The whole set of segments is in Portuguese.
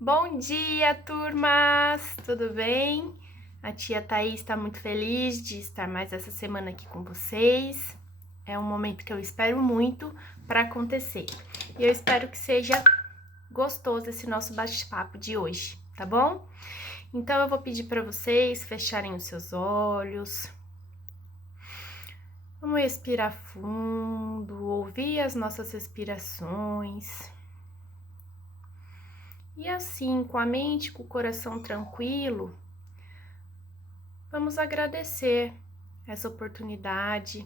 Bom dia, turmas! Tudo bem? A tia Thaís está muito feliz de estar mais essa semana aqui com vocês. É um momento que eu espero muito para acontecer. E eu espero que seja gostoso esse nosso bate-papo de hoje, tá bom? Então eu vou pedir para vocês fecharem os seus olhos. Vamos respirar fundo, ouvir as nossas respirações. E assim, com a mente, com o coração tranquilo, vamos agradecer essa oportunidade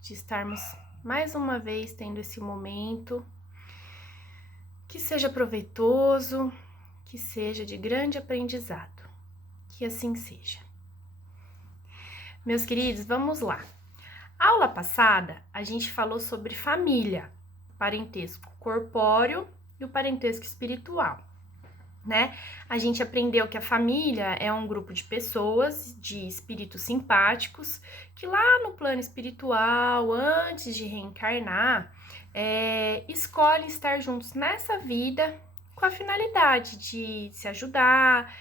de estarmos mais uma vez tendo esse momento, que seja proveitoso, que seja de grande aprendizado, que assim seja. Meus queridos, vamos lá. Aula passada, a gente falou sobre família, parentesco corpóreo e o parentesco espiritual. Né? A gente aprendeu que a família é um grupo de pessoas, de espíritos simpáticos, que lá no plano espiritual, antes de reencarnar, escolhem estar juntos nessa vida com a finalidade de se ajudar,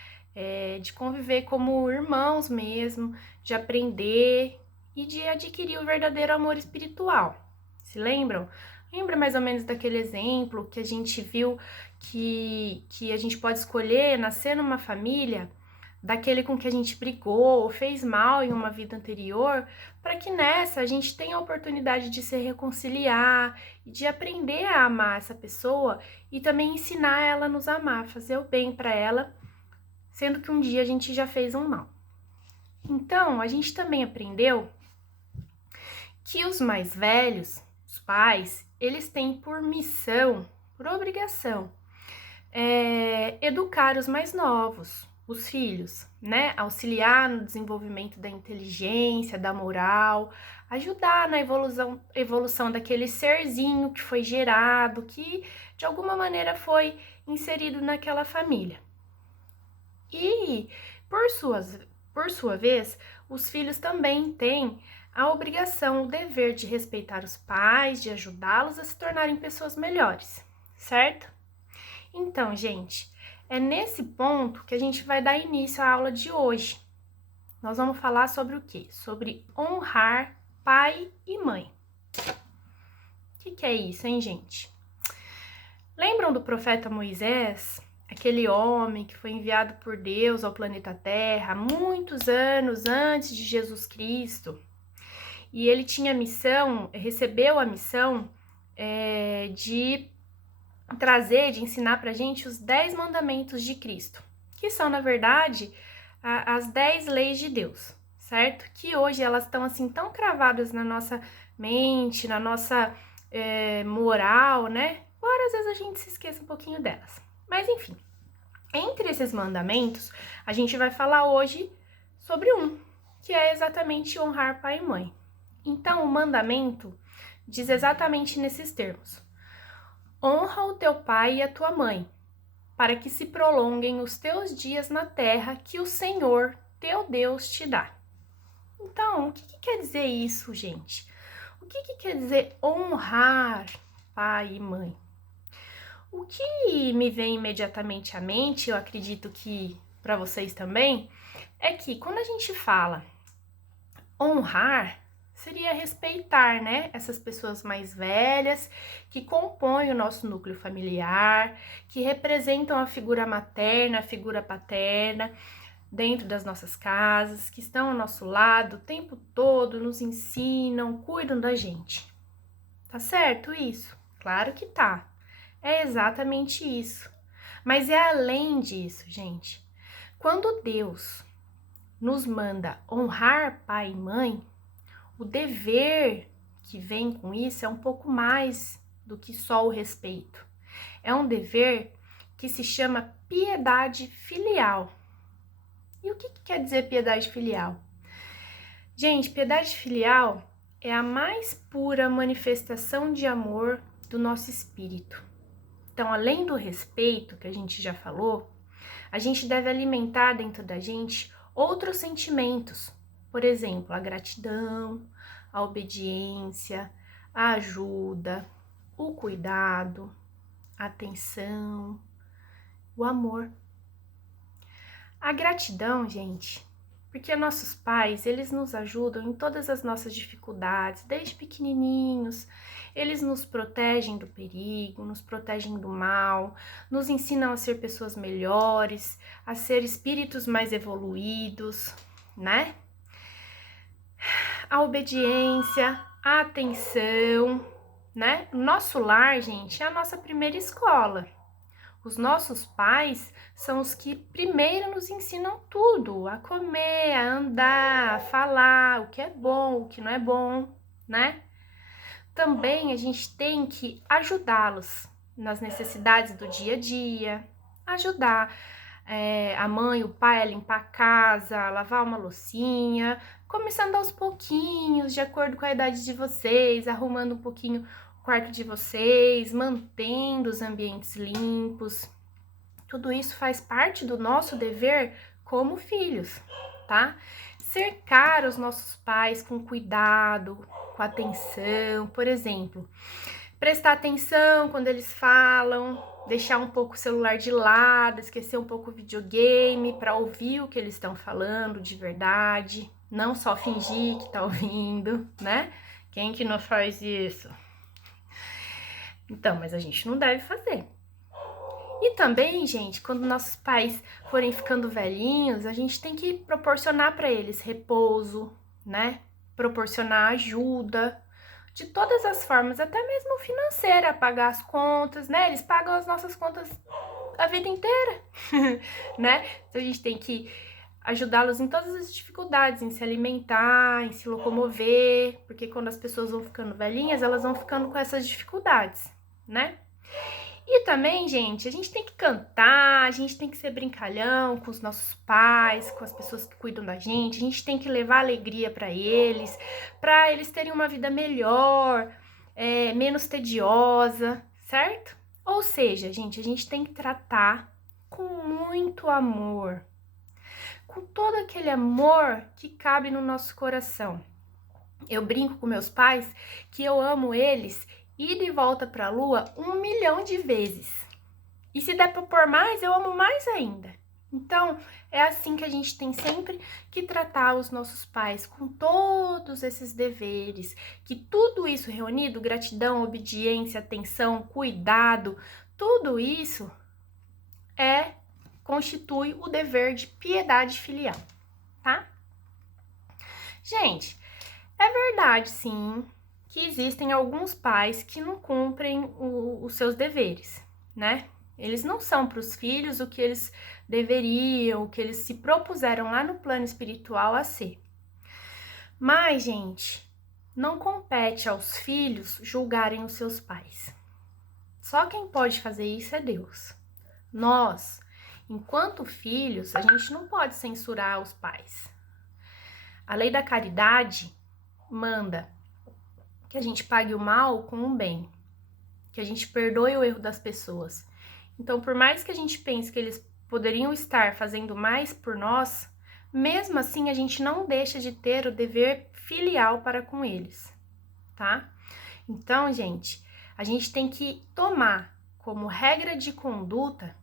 de conviver como irmãos mesmo, de aprender e de adquirir o verdadeiro amor espiritual. Se lembram? Lembra mais ou menos daquele exemplo que a gente viu que a gente pode escolher nascer numa família daquele com que a gente brigou ou fez mal em uma vida anterior, para que nessa a gente tenha a oportunidade de se reconciliar e de aprender a amar essa pessoa e também ensinar ela a nos amar, fazer o bem para ela, sendo que um dia a gente já fez um mal. Então, a gente também aprendeu que os mais velhos, os pais, eles têm por missão, por obrigação, educar os mais novos, os filhos, né? Auxiliar no desenvolvimento da inteligência, da moral, ajudar na evolução daquele serzinho que foi gerado, que de alguma maneira foi inserido naquela família. E, por sua vez, os filhos também têm a obrigação, o dever de respeitar os pais, de ajudá-los a se tornarem pessoas melhores, certo? Então, gente, é nesse ponto que a gente vai dar início à aula de hoje. Nós vamos falar sobre o quê? Sobre honrar pai e mãe. O que é isso, hein, gente? Lembram do profeta Moisés? Aquele homem que foi enviado por Deus ao planeta Terra muitos anos antes de Jesus Cristo. E ele tinha a missão, recebeu a missão de trazer, de ensinar pra gente os 10 mandamentos de Cristo, que são, na verdade, as 10 leis de Deus, certo? Que hoje elas estão assim tão cravadas na nossa mente, na nossa moral, né? Embora às vezes a gente se esqueça um pouquinho delas. Mas enfim, entre esses mandamentos, a gente vai falar hoje sobre um, que é exatamente honrar pai e mãe. Então, o mandamento diz exatamente nesses termos: honra o teu pai e a tua mãe, para que se prolonguem os teus dias na terra que o Senhor, teu Deus, te dá. Então, o que quer dizer isso, gente? O que quer dizer honrar pai e mãe? O que me vem imediatamente à mente, eu acredito que para vocês também, é que quando a gente fala honrar, seria respeitar, né? Essas pessoas mais velhas que compõem o nosso núcleo familiar, que representam a figura materna, a figura paterna dentro das nossas casas, que estão ao nosso lado o tempo todo, nos ensinam, cuidam da gente. Tá certo isso? Claro que tá. É exatamente isso. Mas é além disso, gente. Quando Deus nos manda honrar pai e mãe, o dever que vem com isso é um pouco mais do que só o respeito. É um dever que se chama piedade filial. E o que quer dizer piedade filial? Gente, piedade filial é a mais pura manifestação de amor do nosso espírito. Então, além do respeito que a gente já falou, a gente deve alimentar dentro da gente outros sentimentos. Por exemplo, a gratidão, a obediência, a ajuda, o cuidado, a atenção, o amor. A gratidão, gente, porque nossos pais, eles nos ajudam em todas as nossas dificuldades, desde pequenininhos. Eles nos protegem do perigo, nos protegem do mal, nos ensinam a ser pessoas melhores, a ser espíritos mais evoluídos, né? A obediência, a atenção, né? Nosso lar, gente, é a nossa primeira escola. Os nossos pais são os que primeiro nos ensinam tudo, a comer, a andar, a falar, o que é bom, o que não é bom, né? Também a gente tem que ajudá-los nas necessidades do dia a dia, ajudar a mãe, o pai a limpar a casa, a lavar uma loucinha, começando aos pouquinhos, de acordo com a idade de vocês, arrumando um pouquinho o quarto de vocês, mantendo os ambientes limpos. Tudo isso faz parte do nosso dever como filhos, tá? Cercar os nossos pais com cuidado, com atenção, por exemplo, prestar atenção quando eles falam, deixar um pouco o celular de lado, esquecer um pouco o videogame para ouvir o que eles estão falando de verdade, não só fingir que tá ouvindo, né? Quem que não faz isso? Então, mas a gente não deve fazer. E também, gente, quando nossos pais forem ficando velhinhos, a gente tem que proporcionar para eles repouso, né? Proporcionar ajuda, de todas as formas, até mesmo financeira, pagar as contas, né? Eles pagam as nossas contas a vida inteira, né? Então a gente tem que ajudá-los em todas as dificuldades, em se alimentar, em se locomover, porque quando as pessoas vão ficando velhinhas, elas vão ficando com essas dificuldades, né? E também, gente, a gente tem que cantar, a gente tem que ser brincalhão com os nossos pais, com as pessoas que cuidam da gente, a gente tem que levar alegria para eles terem uma vida melhor, menos tediosa, certo? Ou seja, gente, a gente tem que tratar com muito amor, com todo aquele amor que cabe no nosso coração. Eu brinco com meus pais que eu amo eles ida e volta para a lua 1 milhão de vezes. E se der para pôr mais, eu amo mais ainda. Então, é assim que a gente tem sempre que tratar os nossos pais, com todos esses deveres, que tudo isso reunido, gratidão, obediência, atenção, cuidado, tudo isso constitui o dever de piedade filial, tá? Gente, é verdade, sim, que existem alguns pais que não cumprem os seus deveres, né? Eles não são para os filhos o que eles deveriam, o que eles se propuseram lá no plano espiritual a ser. Mas, gente, não compete aos filhos julgarem os seus pais. Só quem pode fazer isso é Deus. Nós, enquanto filhos, a gente não pode censurar os pais. A lei da caridade manda que a gente pague o mal com o bem, que a gente perdoe o erro das pessoas. Então, por mais que a gente pense que eles poderiam estar fazendo mais por nós, mesmo assim a gente não deixa de ter o dever filial para com eles, tá? Então, gente, a gente tem que tomar como regra de conduta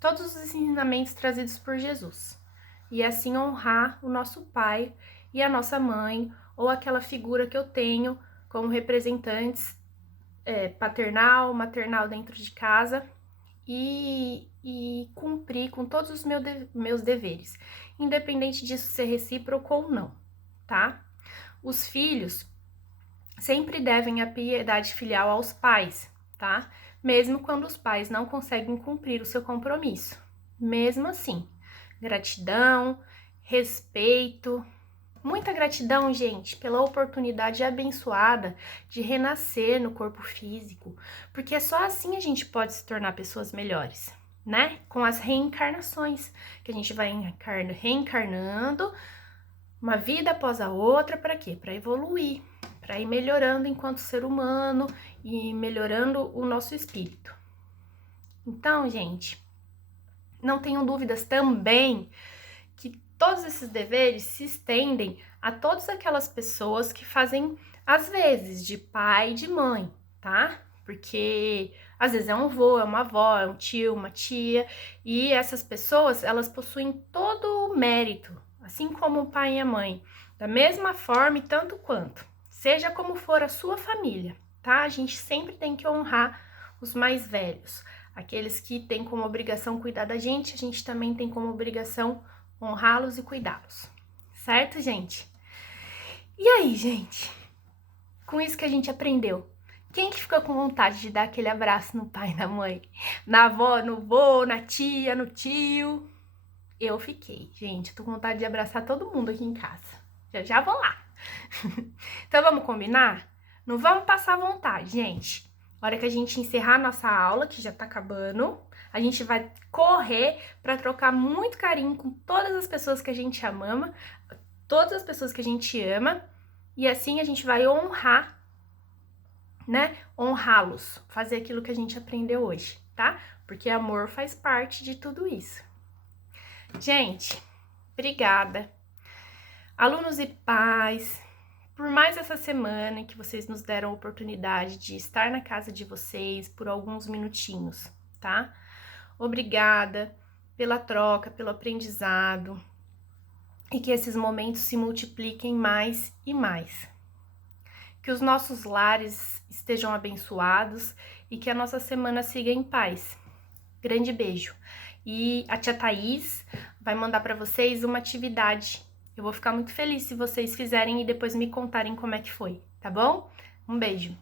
todos os ensinamentos trazidos por Jesus e assim honrar o nosso pai e a nossa mãe, ou aquela figura que eu tenho como representantes paternal, maternal dentro de casa, e cumprir com todos os meus deveres, independente disso ser recíproco ou não, tá? Os filhos sempre devem a piedade filial aos pais, tá? Mesmo quando os pais não conseguem cumprir o seu compromisso. Mesmo assim, gratidão, respeito. Muita gratidão, gente, pela oportunidade abençoada de renascer no corpo físico, porque só assim a gente pode se tornar pessoas melhores, né? Com as reencarnações, que a gente vai reencarnando uma vida após a outra, para quê? Para evoluir, para ir melhorando enquanto ser humano e melhorando o nosso espírito. Então, gente, não tenham dúvidas também que todos esses deveres se estendem a todas aquelas pessoas que fazem, às vezes, de pai e de mãe, tá? Porque Às vezes é um avô, é uma avó, é um tio, uma tia, e essas pessoas, elas possuem todo o mérito, assim como o pai e a mãe, da mesma forma e tanto quanto, seja como for a sua família, tá? A gente sempre tem que honrar os mais velhos, aqueles que têm como obrigação cuidar da gente, a gente também tem como obrigação honrá-los e cuidá-los, certo, gente? E aí, gente? Com isso que a gente aprendeu, quem que ficou com vontade de dar aquele abraço no pai e na mãe? Na avó, no vô, na tia, no tio? Eu fiquei, gente. Eu tô com vontade de abraçar todo mundo aqui em casa. Já vou lá. Então vamos combinar? Não vamos passar vontade, gente. Na hora que a gente encerrar a nossa aula, que já tá acabando, a gente vai correr pra trocar muito carinho com todas as pessoas que a gente ama, todas as pessoas que a gente ama, e assim a gente vai honrar, né? Honrá-los, fazer aquilo que a gente aprendeu hoje, tá? Porque amor faz parte de tudo isso. Gente, obrigada. Alunos e pais, por mais essa semana que vocês nos deram a oportunidade de estar na casa de vocês por alguns minutinhos, tá? Obrigada pela troca, pelo aprendizado e que esses momentos se multipliquem mais e mais. Que os nossos lares estejam abençoados e que a nossa semana siga em paz. Grande beijo. E a tia Thaís vai mandar para vocês uma atividade. Eu vou ficar muito feliz se vocês fizerem e depois me contarem como é que foi, tá bom? Um beijo.